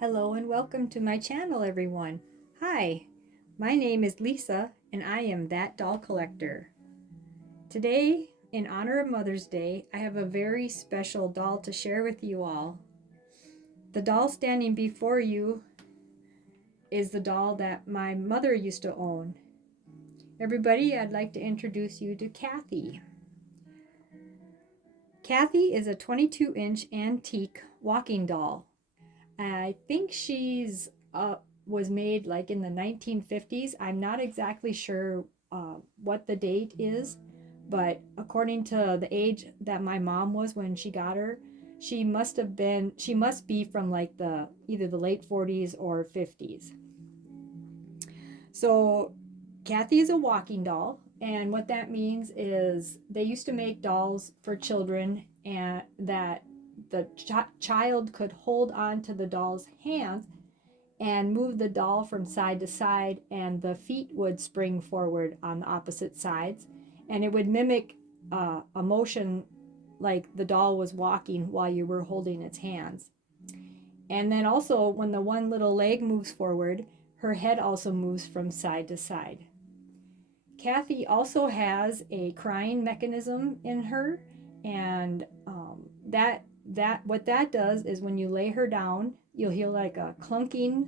Hello and welcome to my channel, everyone. Hi, my name is Lisa and I am That Doll Collector. Today, in honor of Mother's Day, I have a very special doll to share with you all. The doll standing before you is the doll that my mother used to own. Everybody, I'd like to introduce you to Kathy. Kathy is a 22-inch antique walking doll. I think she's was made like in the 1950s. I'm not exactly sure what the date is, but according to the age that my mom was when she got her, she must be from like the either the late 40s or 50s. So Kathy is a walking doll, and what that means is they used to make dolls for children and that the child could hold on to the doll's hands and move the doll from side to side, and the feet would spring forward on the opposite sides, and it would mimic a motion like the doll was walking while you were holding its hands. And then also, when the one little leg moves forward, her head also moves from side to side. Kathy also has a crying mechanism in her, and that what that does is when you lay her down, you'll hear like a clunking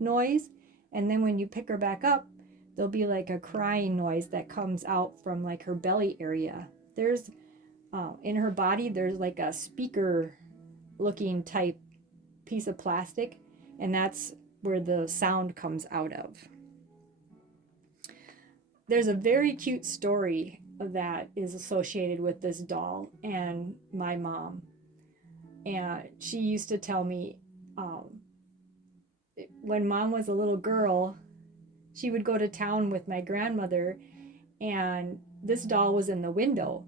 noise, and then when you pick her back up, there'll be like a crying noise that comes out from like her belly area. There's in her body, there's like a speaker looking type piece of plastic, and that's where the sound comes out of. There's a very cute story that is associated with this doll and my mom. And she used to tell me when mom was a little girl, she would go to town with my grandmother, and this doll was in the window.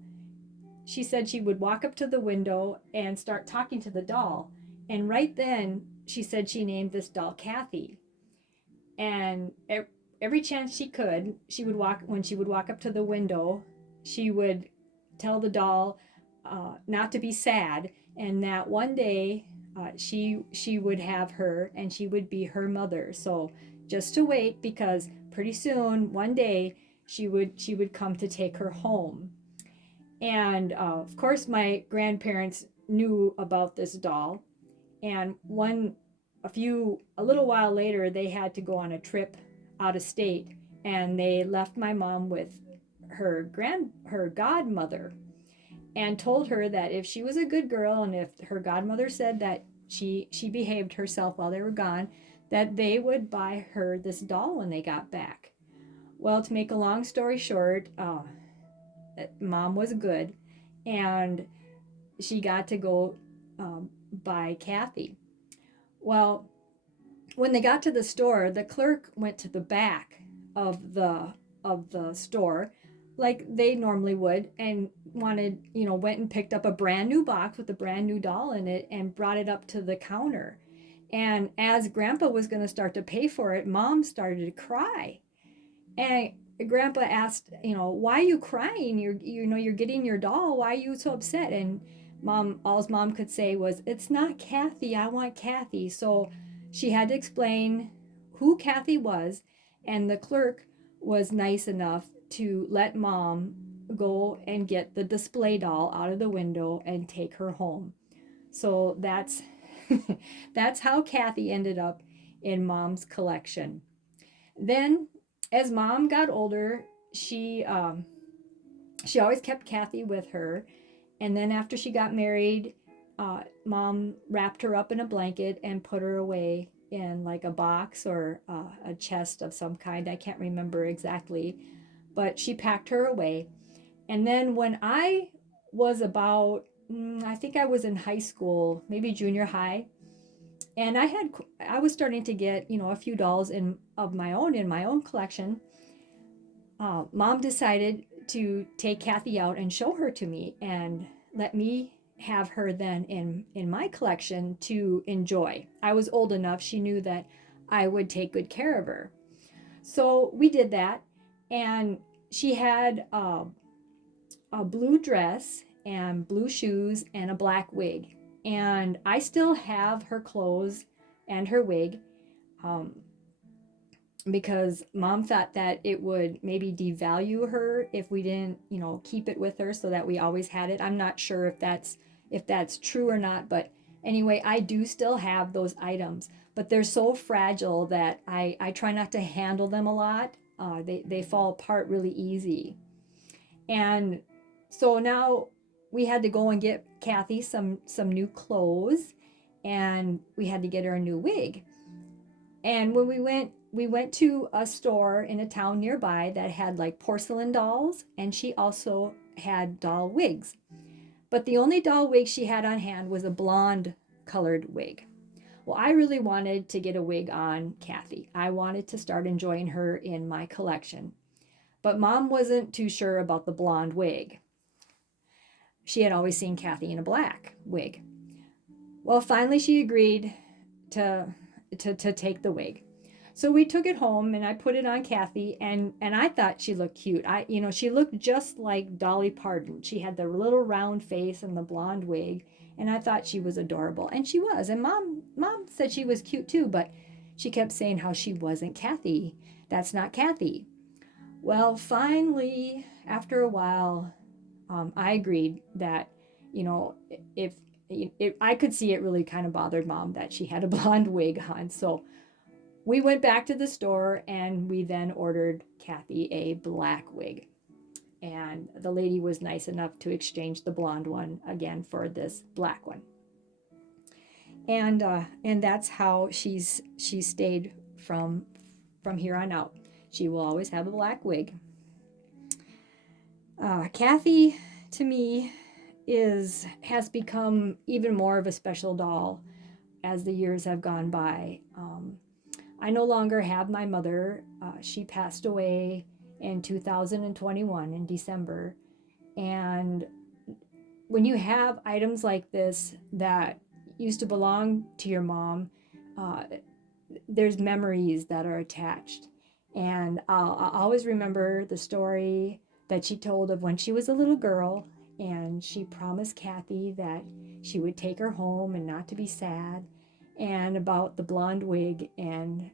She said she would walk up to the window and start talking to the doll. And right then, she said she named this doll Kathy. And every chance she could, when she would walk up to the window, she would tell the doll not to be sad, and that one day she would have her and she would be her mother. So just to wait, because pretty soon one day she would come to take her home. And of course, my grandparents knew about this doll, and a little while later, they had to go on a trip out of state, and they left my mom with her godmother, and told her that if she was a good girl and if her godmother said that she behaved herself while they were gone, that they would buy her this doll when they got back. Well, to make a long story short, mom was good, and she got to go buy Kathy. Well, when they got to the store, the clerk went to the back of the store like they normally would, and went and picked up a brand new box with a brand new doll in it and brought it up to the counter. And as grandpa was going to start to pay for it, mom started to cry. And grandpa asked, why are you crying? You're getting your doll. Why are you so upset? And all's mom could say was, it's not Kathy. I want Kathy. So she had to explain who Kathy was, and the clerk was nice enough to let mom go and get the display doll out of the window and take her home. So that's that's how Kathy ended up in mom's collection. Then, as mom got older, she always kept Kathy with her, and then after she got married, mom wrapped her up in a blanket and put her away in like a box or a chest of some kind. I can't remember exactly, but she packed her away. And then when I was about, I think I was in high school, maybe junior high, and I was starting to get a few dolls of my own in my own collection. Mom decided to take Kathy out and show her to me and let me have her then in my collection to enjoy. I was old enough, she knew that I would take good care of her. So we did that, and she had a blue dress and blue shoes and a black wig. And I still have her clothes and her wig. Um, because mom thought that it would maybe devalue her if we didn't, keep it with her so that we always had it. I'm not sure if that's true or not, but anyway, I do still have those items, but they're so fragile that I try not to handle them a lot. They fall apart really easy. And so now we had to go and get Kathy some new clothes, and we had to get her a new wig. And when we went to a store in a town nearby that had like porcelain dolls, and she also had doll wigs. But the only doll wig she had on hand was a blonde colored wig. Well, I really wanted to get a wig on Kathy. I wanted to start enjoying her in my collection. But mom wasn't too sure about the blonde wig. She had always seen Kathy in a black wig. Well, finally she agreed to to take the wig. So we took it home and I put it on Kathy, and I thought she looked cute. She looked just like Dolly Parton. She had the little round face and the blonde wig, and I thought she was adorable. And she was. And mom said she was cute too, but she kept saying how she wasn't Kathy. That's not Kathy. Well, finally, after a while, I agreed that, you know, if I could see it really kind of bothered mom that she had a blonde wig on. So we went back to the store and we then ordered Kathy a black wig. And the lady was nice enough to exchange the blonde one again for this black one. And that's how she stayed from here on out. She will always have a black wig. Kathy, to me, has become even more of a special doll as the years have gone by. I no longer have my mother. She passed away in 2021 in December. And when you have items like this that used to belong to your mom, uh, there's memories that are attached. And I'll always remember the story that she told of when she was a little girl, and she promised Kathy that she would take her home and not to be sad, and about the blonde wig, and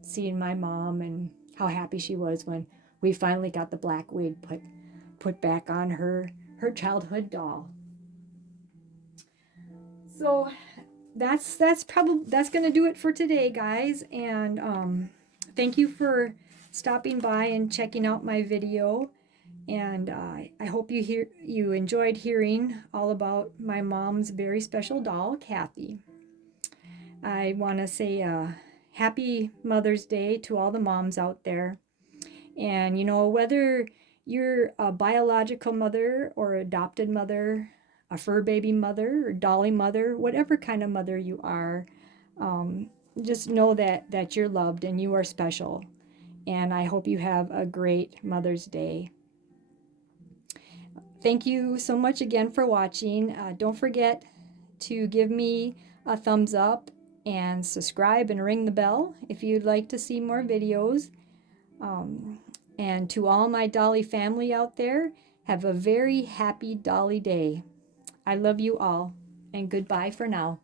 seeing my mom and how happy she was when we finally got the black wig put back on her childhood doll. So that's gonna do it for today, guys. And thank you for stopping by and checking out my video. And I hope you enjoyed hearing all about my mom's very special doll, Kathy. I want to say happy Mother's Day to all the moms out there. And whether you're a biological mother or adopted mother, a fur baby mother or dolly mother, whatever kind of mother you are, um, just know that you're loved and you are special. And I hope you have a great Mother's Day. Thank you so much again for watching. Don't forget to give me a thumbs up and subscribe and ring the bell if you'd like to see more videos. And to all my Dolly family out there, have a very happy Dolly Day. I love you all, and goodbye for now.